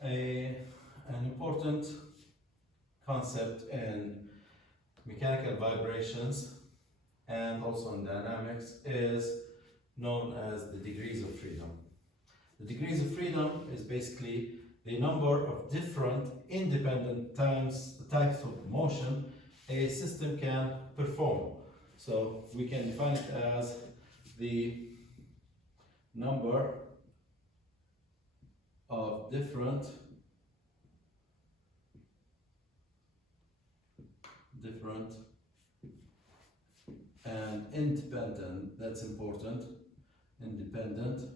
An important concept in mechanical vibrations and also in dynamics is known as the degrees of freedom. The degrees of freedom is basically the number of different independent types of motion a system can perform. So we can define it as the number of different and independent, that's important, independent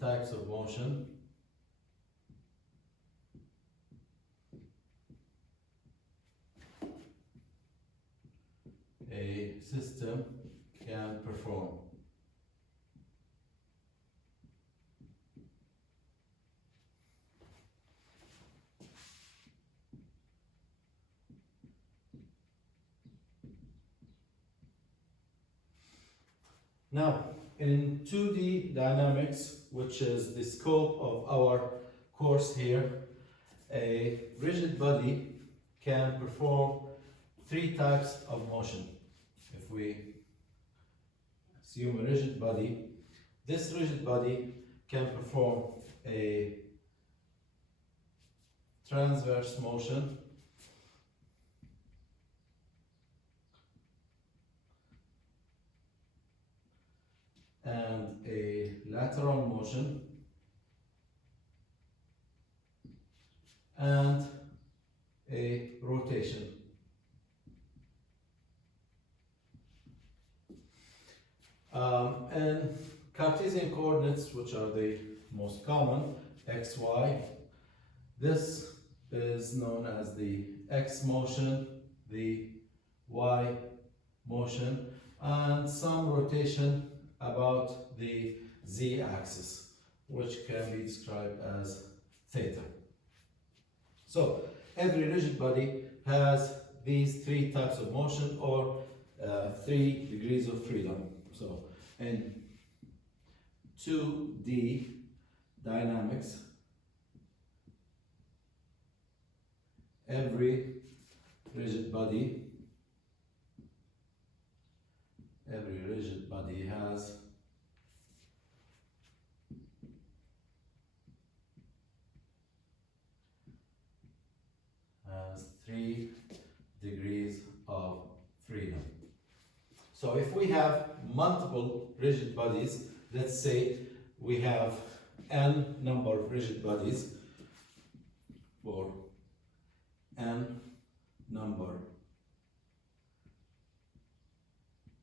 types of motion a system can perform. Now, in 2D dynamics, which is the scope of our course here, a rigid body can perform three types of motion. If we assume a rigid body, this rigid body can perform a transverse motion, and a lateral motion, and a rotation. And Cartesian coordinates, which are the most common, x, y, this is known as the x motion, the y motion, and some rotation about the z-axis, which can be described as theta. So every rigid body has these three types of motion, or 3 degrees of freedom. So in 2D dynamics, every rigid body has has 3 degrees of freedom. So if we have multiple rigid bodies, let's say we have n number of rigid bodies, or n number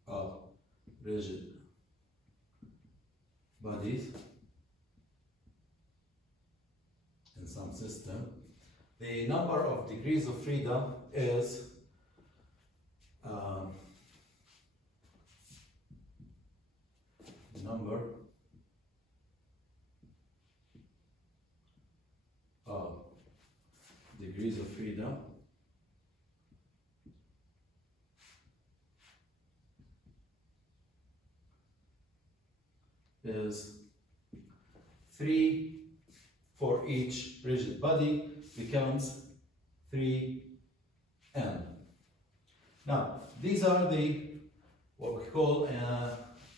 of rigid bodies in some system, the number of degrees of freedom is number of degrees of freedom is 3 for each rigid body, becomes 3n. Now, these are the what we call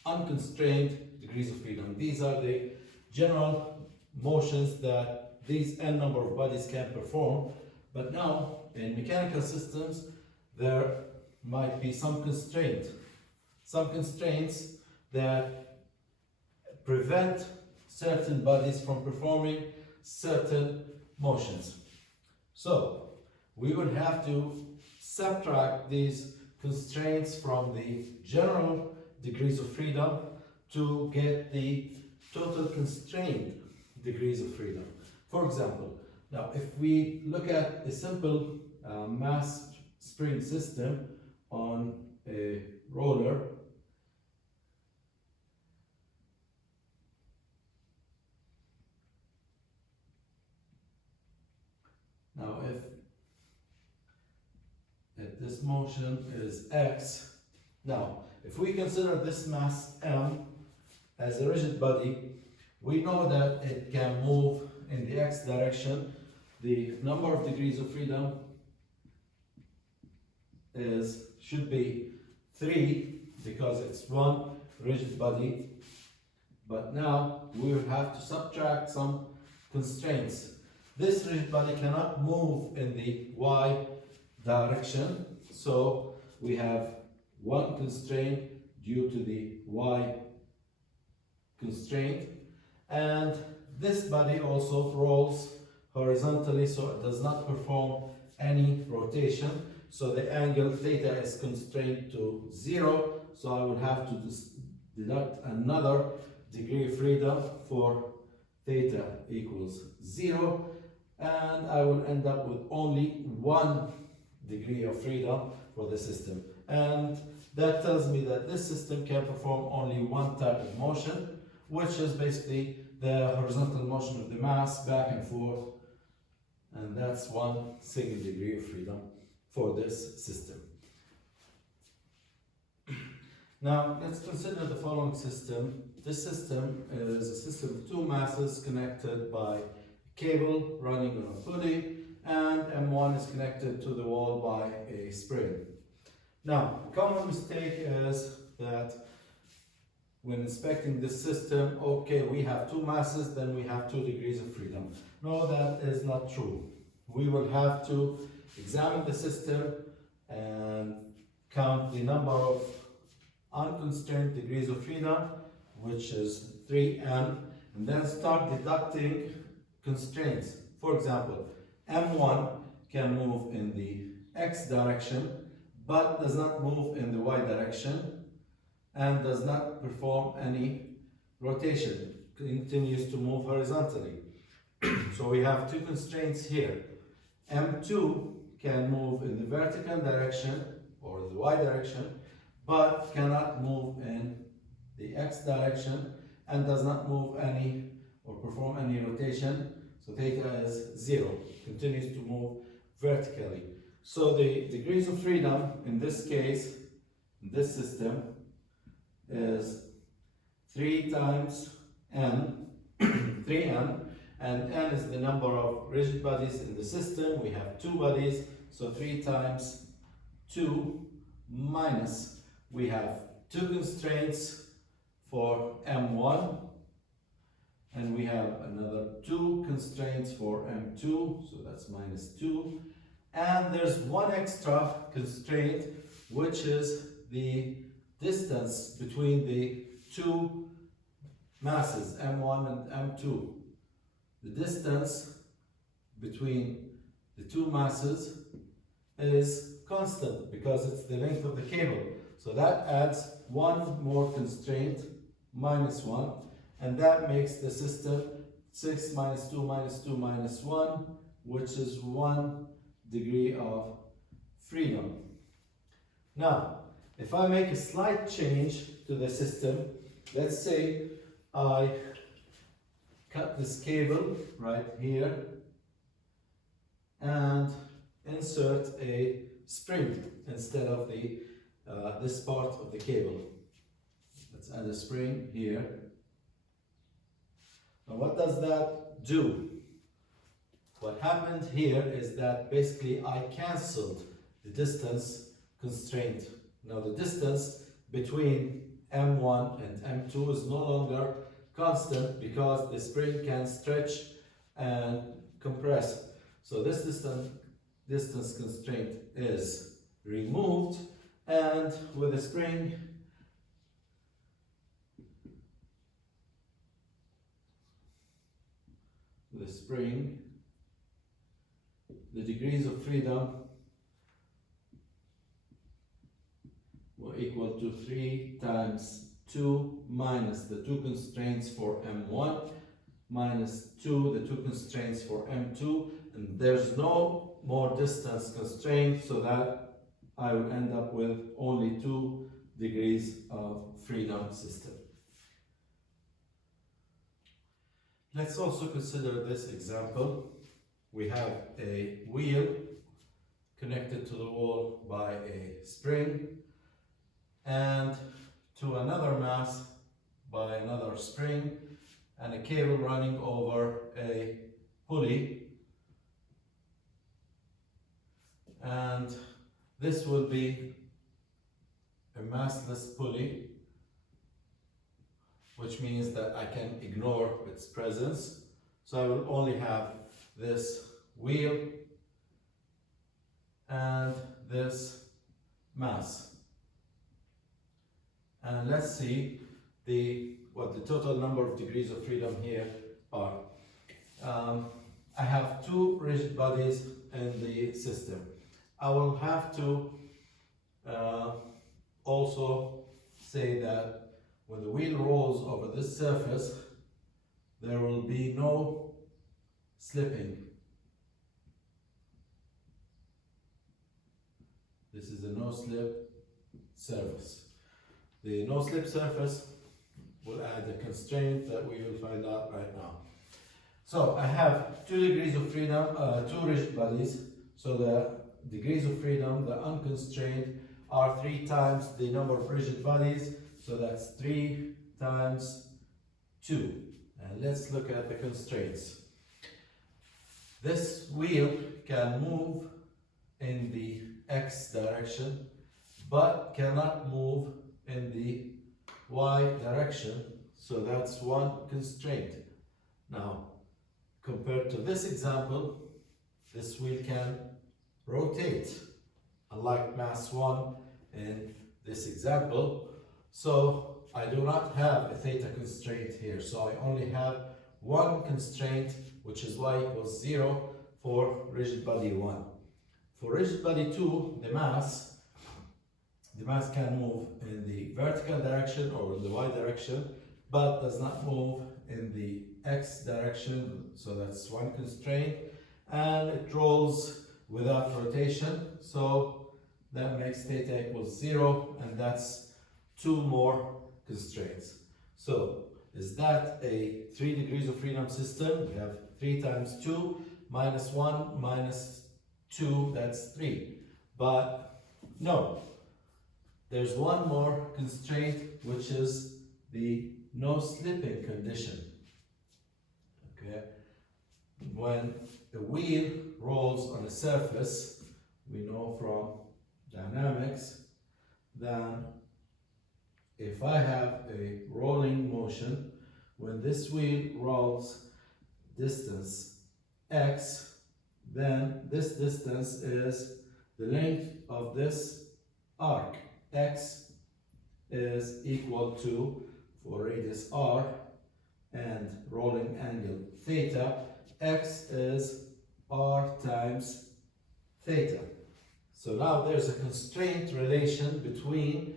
unconstrained degrees of freedom. These are the general motions that these n number of bodies can perform. But now, in mechanical systems, there might be some constraints that prevent certain bodies from performing certain motions. So we would have to subtract these constraints from the general degrees of freedom to get the total constrained degrees of freedom. For example, now if we look at a simple mass spring system on a roller, now if this motion is x, now if we consider this mass m as a rigid body, we know that it can move in the x direction. The number of degrees of freedom should be 3 because it's one rigid body. But now we will have to subtract some constraints. This rigid body cannot move in the y direction, so we have one constraint due to the y constraint, and this body also rolls horizontally, so it does not perform any rotation. So the angle theta is constrained to 0, so I will have to deduct another degree of freedom for theta equals 0, and I will end up with only 1 degree of freedom for the system. And that tells me that this system can perform only one type of motion, which is basically the horizontal motion of the mass back and forth, and that's 1 single degree of freedom for this system. Now let's consider the following system. This system is a system of two masses connected by a cable running on a pulley, and M1 is connected to the wall by a spring. Now, a common mistake is that when inspecting this system, okay, we have two masses, then we have 2 degrees of freedom. No, that is not true. We will have to examine the system and count the number of unconstrained degrees of freedom, which is 3n, and then start deducting constraints. For example, M1 can move in the x direction, but does not move in the y direction, and does not perform any rotation, continues to move horizontally. So we have two constraints here. M2 can move in the vertical direction or the y direction, but cannot move in the x direction and does not move any or perform any rotation. So theta is 0, continues to move vertically. So the degrees of freedom in this case, in this system, is 3 times n, 3n, and n is the number of rigid bodies in the system. We have 2 bodies, so 3 times 2 minus, we have 2 constraints for M1, and we have another 2 constraints for M2, so that's minus 2. And there's one extra constraint, which is the distance between the 2 masses, M1 and M2. The distance between the 2 masses is constant because it's the length of the cable. So that adds one more constraint, minus 1, and that makes the system 6 minus 2 minus 2 minus 1, which is 1 degree of freedom. Now, if I make a slight change to the system, let's say I cut this cable right here and insert a spring instead of the this part of the cable. Let's add a spring here. Now what does that do? What happened here is that basically I cancelled the distance constraint. Now the distance between M1 and M2 is no longer constant because the spring can stretch and compress. So this distance constraint is removed, and with a spring the degrees of freedom will equal to 3 times 2 minus the 2 constraints for M1 minus 2 the 2 constraints for M2, and there's no more distance constraint, so that I will end up with only 2 degrees of freedom system. Let's also consider this example. We have a wheel connected to the wall by a spring and to another mass by another spring and a cable running over a pulley, and this will be a massless pulley, which means that I can ignore its presence. So I will only have this wheel and this mass. And let's see what the total number of degrees of freedom here are. I have two rigid bodies in the system. I will have to also say that when the wheel rolls over this surface, there will be no slipping. This is a no-slip surface. The no-slip surface will add a constraint that we will find out right now. So I have 2 degrees of freedom, 2 rigid bodies. So the degrees of freedom, the unconstrained, are 3 times the number of rigid bodies. So that's 3 times 2. And let's look at the constraints. This wheel can move in the X direction, but cannot move in the Y direction. So that's one constraint. Now, compared to this example, this wheel can rotate, unlike mass 1 in this example. So I do not have a theta constraint here. So I only have one constraint, which is y equals 0 for rigid body 1. For rigid body 2, the mass can move in the vertical direction or in the y direction, but does not move in the x direction. So that's one constraint. And it rolls without rotation. So that makes theta equals 0, and that's 2 more constraints. So is that a 3 degrees of freedom system? We have 3 times 2 minus 1 minus 2, that's 3. But no, there's one more constraint, which is the no slipping condition. Okay, when the wheel rolls on a surface, we know from dynamics that if I have a rolling motion, when this wheel rolls distance x, then this distance is the length of this arc. X is equal to, for radius r and rolling angle theta, x is r times theta. So now there's a constraint relation between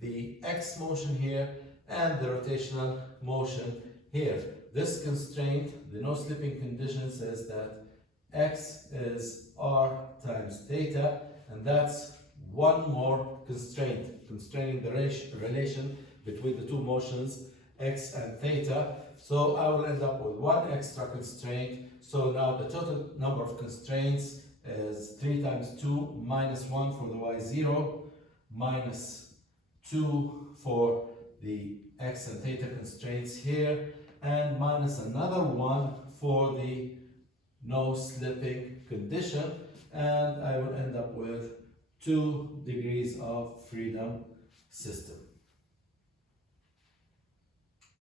the x motion here and the rotational motion here. This constraint, the no slipping condition, says that x is r times theta, and that's one more constraint, constraining the relation between the two motions, x and theta. So I will end up with one extra constraint. So now the total number of constraints is 3 times 2 minus 1 for the y0, minus 2 for the x and theta constraints here, and minus another 1 for the no slipping condition, and I will end up with 2 degrees of freedom system.